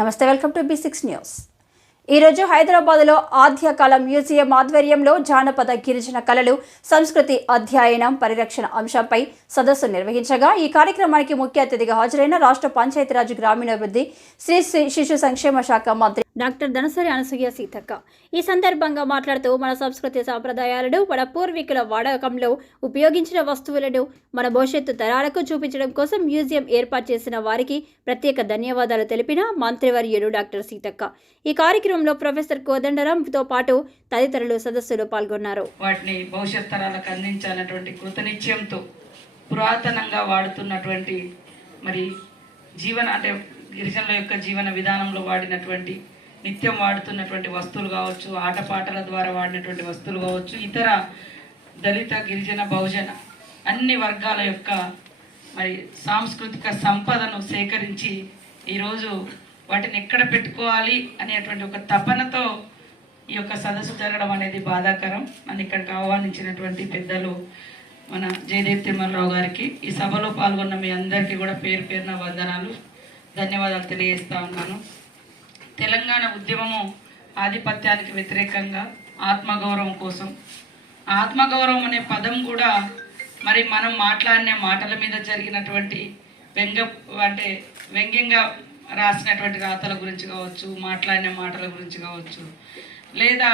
నమస్తే welcome to B six news. ఈరోజు హైదరాబాద్లో ఆద్యకాల మ్యూజియం ఆధ్వర్యంలో జానపద గిరిజన కళలు సంస్కృతి అధ్యయనం పరిరక్షణ అంశంపై సదస్సు నిర్వహించగా ఈ కార్యక్రమానికి ముఖ్య అతిథిగా హాజరైన రాష్ట్ర పంచాయతీరాజ్ గ్రామీణాభివృద్ధి శ్రీ శ్రీ శిశు సంక్షేమ శాఖ మంత్రి డాక్టర్ ధనసరి అనసూయ సీతక్క. ఈ సందర్భంగా మాట్లాడుతూ మన సంస్కృతి సాంప్రదాయాలను మన పూర్వీకుల వాడకంలో ఉపయోగించిన వస్తువులను మన భవిష్యత్తు తరాలకు చూపించడం కోసం మ్యూజియం ఏర్పాటు చేసిన వారికి ప్రత్యేక ధన్యవాదాలు తెలిపిన మంత్రివర్యుడు డాక్టర్ సీతక్క. ఈ కార్యక్రమంలో ప్రొఫెసర్ కోదండరాంతో పాటు తదితరులు సదస్సులో పాల్గొన్నారు. వాటిని భవిష్యత్ తరాలకు అందించాలన్నటువంటి కృతనిశ్చయంతో పురాతనంగా వాడుతున్నటువంటి మరి జీవన అంటే గిరిజనుల యొక్క జీవన విధానంలో వాడినటువంటి నిత్యం వాడుతున్నటువంటి వస్తువులు కావచ్చు ఆటపాటల ద్వారా వాడినటువంటి వస్తువులు కావచ్చు ఇతర దళిత గిరిజన బహుజన అన్ని వర్గాల యొక్క మరి సాంస్కృతిక సంపదను సేకరించి ఈరోజు వాటిని ఎక్కడ పెట్టుకోవాలి అనేటువంటి ఒక తపనతో ఈ యొక్క సదస్సు జరగడం అనేది బాధాకరం. నన్ను ఇక్కడికి ఆహ్వానించినటువంటి పెద్దలు మన జయదేవ్ తిమ్మలరావు గారికి ఈ సభలో పాల్గొన్న మీ అందరికీ కూడా పేరు పేరున వందనాలు. ధన్యవాదాలు తెలియజేస్తా ఉన్నాను. తెలంగాణ ఉద్యమము ఆధిపత్యానికి వ్యతిరేకంగా ఆత్మగౌరవం కోసం. ఆత్మగౌరవం అనే పదం కూడా మరి మనం మాట్లాడిన మాటల మీద జరిగినటువంటి వ్యంగ అంటే వ్యంగ్యంగా రాసినటువంటి రాతల గురించి కావచ్చు మాట్లాడిన మాటల గురించి కావచ్చు లేదా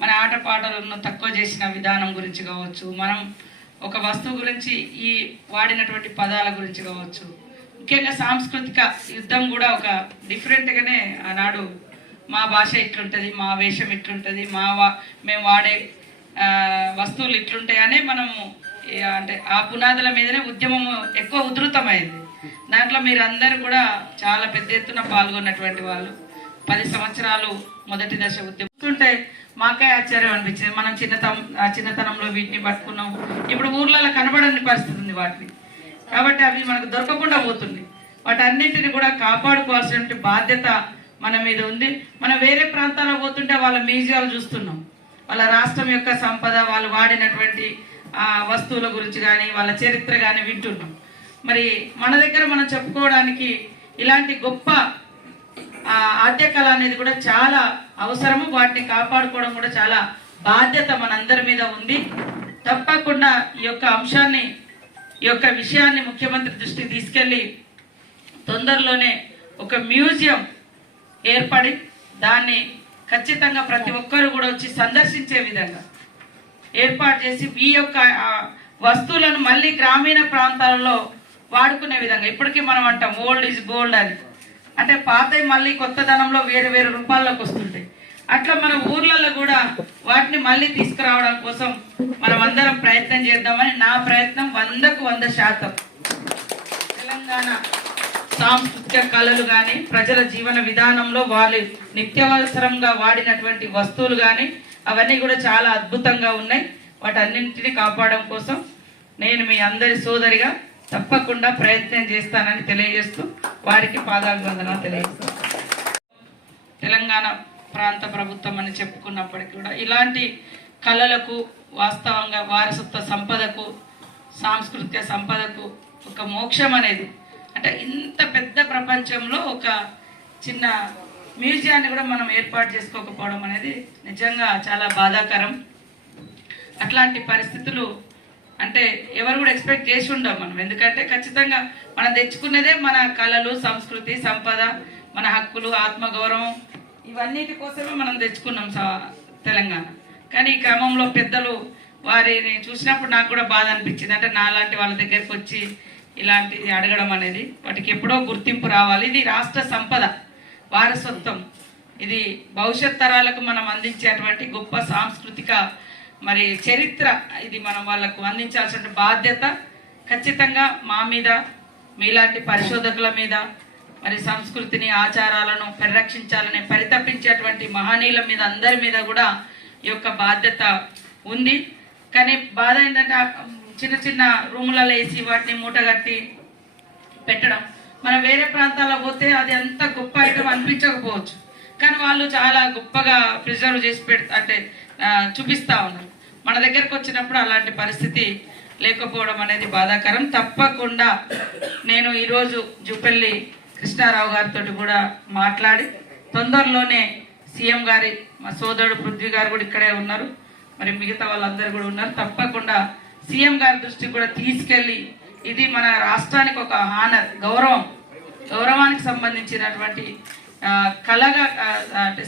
మన ఆటపాటలను తక్కువ చేసిన విధానం గురించి కావచ్చు మనం ఒక వస్తువు గురించి ఈ వాడినటువంటి పదాల గురించి కావచ్చు ముఖ్యంగా సాంస్కృతిక యుద్ధం కూడా ఒక డిఫరెంట్గానే ఆనాడు మా భాష ఇట్లుంటుంది మా వేషం ఇట్లుంటుంది మా వా మేము వాడే వస్తువులు ఇట్లుంటాయనే మనము అంటే ఆ పునాదుల మీదనే ఉద్యమం ఎక్కువ ఉధృతమైంది. దాంట్లో మీరందరూ కూడా చాలా పెద్ద ఎత్తున పాల్గొన్నటువంటి వాళ్ళు. పది సంవత్సరాలు మొదటి దశ ఉద్యమిస్తుంటే మాకే ఆశ్చర్యం అనిపించింది. మనం చిన్నతనం ఆ చిన్నతనంలో వీటిని పట్టుకున్నాం. ఇప్పుడు ఊర్లలో కనబడని పరిస్థితి ఉంది వాటిని కాబట్టి అవి మనకు దొరకకుండా పోతుంది. వాటన్నింటిని కూడా కాపాడుకోవాల్సిన బాధ్యత మన మీద ఉంది. మనం వేరే ప్రాంతాల్లో పోతుంటే వాళ్ళ మ్యూజియాలు చూస్తున్నాం. వాళ్ళ రాష్ట్రం యొక్క సంపద వాళ్ళు వాడినటువంటి వస్తువుల గురించి కానీ వాళ్ళ చరిత్ర కానీ వింటున్నాం. మరి మన దగ్గర మనం చెప్పుకోవడానికి ఇలాంటి గొప్ప ఆద్య కళ అనేది కూడా చాలా అవసరము. వాటిని కాపాడుకోవడం కూడా చాలా బాధ్యత మనందరి మీద ఉంది. తప్పకుండా ఈ యొక్క అంశాన్ని ఈ యొక్క విషయాన్ని ముఖ్యమంత్రి దృష్టికి తీసుకెళ్ళి తొందరలోనే ఒక మ్యూజియం ఏర్పడి దాన్ని ఖచ్చితంగా ప్రతి ఒక్కరు కూడా వచ్చి సందర్శించే విధంగా ఏర్పాటు చేసి ఈ యొక్క వస్తువులను మళ్ళీ గ్రామీణ ప్రాంతాలలో వాడుకునే విధంగా. ఇప్పటికీ మనం అంటాం ఓల్డ్ ఈజ్ గోల్డ్ అని. అంటే పాతవి మళ్ళీ కొత్త ధనంలో వేరు వేరు రూపాల్లోకి వస్తుంటాయి. అట్లా మన ఊర్లలో కూడా మళ్ళీ తీసుకురావడం కోసం మనం అందరం ప్రయత్నం చేద్దామని నా ప్రయత్నం వందకు వంద శాతం. తెలంగాణ సాంస్కృతిక కళలు కానీ ప్రజల జీవన విధానంలో వాళ్ళు నిత్యావసరంగా వాడినటువంటి వస్తువులు కానీ అవన్నీ కూడా చాలా అద్భుతంగా ఉన్నాయి. వాటన్నింటినీ కాపాడడం కోసం నేను మీ అందరి సోదరిగా తప్పకుండా ప్రయత్నం చేస్తానని తెలియజేస్తూ వారికి పాదాభివందన తెలియజేస్తాను. తెలంగాణ ప్రాంత ప్రభుత్వం అని చెప్పుకున్నప్పటికీ కూడా ఇలాంటి కళలకు వాస్తవంగా వారసత్వ సంపదకు సాంస్కృతిక సంపదకు ఒక మోక్షం అనేది. అంటే ఇంత పెద్ద ప్రపంచంలో ఒక చిన్న మ్యూజియాన్ని కూడా మనం ఏర్పాటు చేసుకోకపోవడం అనేది నిజంగా చాలా బాధాకరం. అట్లాంటి పరిస్థితులు అంటే ఎవరు కూడా ఎక్స్పెక్ట్ చేసి ఉండం మనం. ఎందుకంటే ఖచ్చితంగా మనం తెచ్చుకునేదే మన కళలు సంస్కృతి సంపద మన హక్కులు ఆత్మగౌరవం ఇవన్నిటి కోసమే మనం తెచ్చుకున్నాం సా- తెలంగాణ. కానీ ఈ క్రమంలో పెద్దలు వారిని చూసినప్పుడు నాకు కూడా బాధ అనిపించింది. అంటే నాలాంటి వాళ్ళ దగ్గరికి వచ్చి ఇలాంటిది అడగడం అనేది వాటికి ఎప్పుడో గుర్తింపు రావాలి. ఇది రాష్ట్ర సంపద వారసత్వం. ఇది భవిష్యత్ తరాలకు మనం అందించేటువంటి గొప్ప సాంస్కృతిక మరి చరిత్ర. ఇది మనం వాళ్ళకు అందించాల్సిన బాధ్యత. ఖచ్చితంగా మా మీద మీలాంటి పరిశోధకుల మీద మరి సంస్కృతిని ఆచారాలను పరిరక్షించాలని పరితపించేటువంటి మహనీయుల మీద అందరి మీద కూడా ఈ యొక్క బాధ్యత ఉంది. కానీ బాధ ఏంటంటే చిన్న చిన్న రూములలో వేసి వాటిని మూటగట్టి పెట్టడం. మనం వేరే ప్రాంతాల్లో పోతే అది ఎంత గొప్ప ఐటమ్ అనిపించకపోవచ్చు. కానీ వాళ్ళు చాలా గొప్పగా ప్రిజర్వ్ చేసి పెడ అంటే చూపిస్తూ ఉన్నారు. మన దగ్గరకు వచ్చినప్పుడు అలాంటి పరిస్థితి లేకపోవడం అనేది బాధాకరం. తప్పకుండా నేను ఈరోజు జూపల్లి కృష్ణారావు గారితో కూడా మాట్లాడి తొందరలోనే సీఎం గారి మా సోదరుడు పృథ్వీ గారు కూడా ఇక్కడే ఉన్నారు. మరి మిగతా వాళ్ళందరూ కూడా ఉన్నారు. తప్పకుండా సీఎం గారి దృష్టికి కూడా తీసుకెళ్ళి ఇది మన రాష్ట్రానికి ఒక హానర్ గౌరవం. గౌరవానికి సంబంధించినటువంటి కళగా అంటే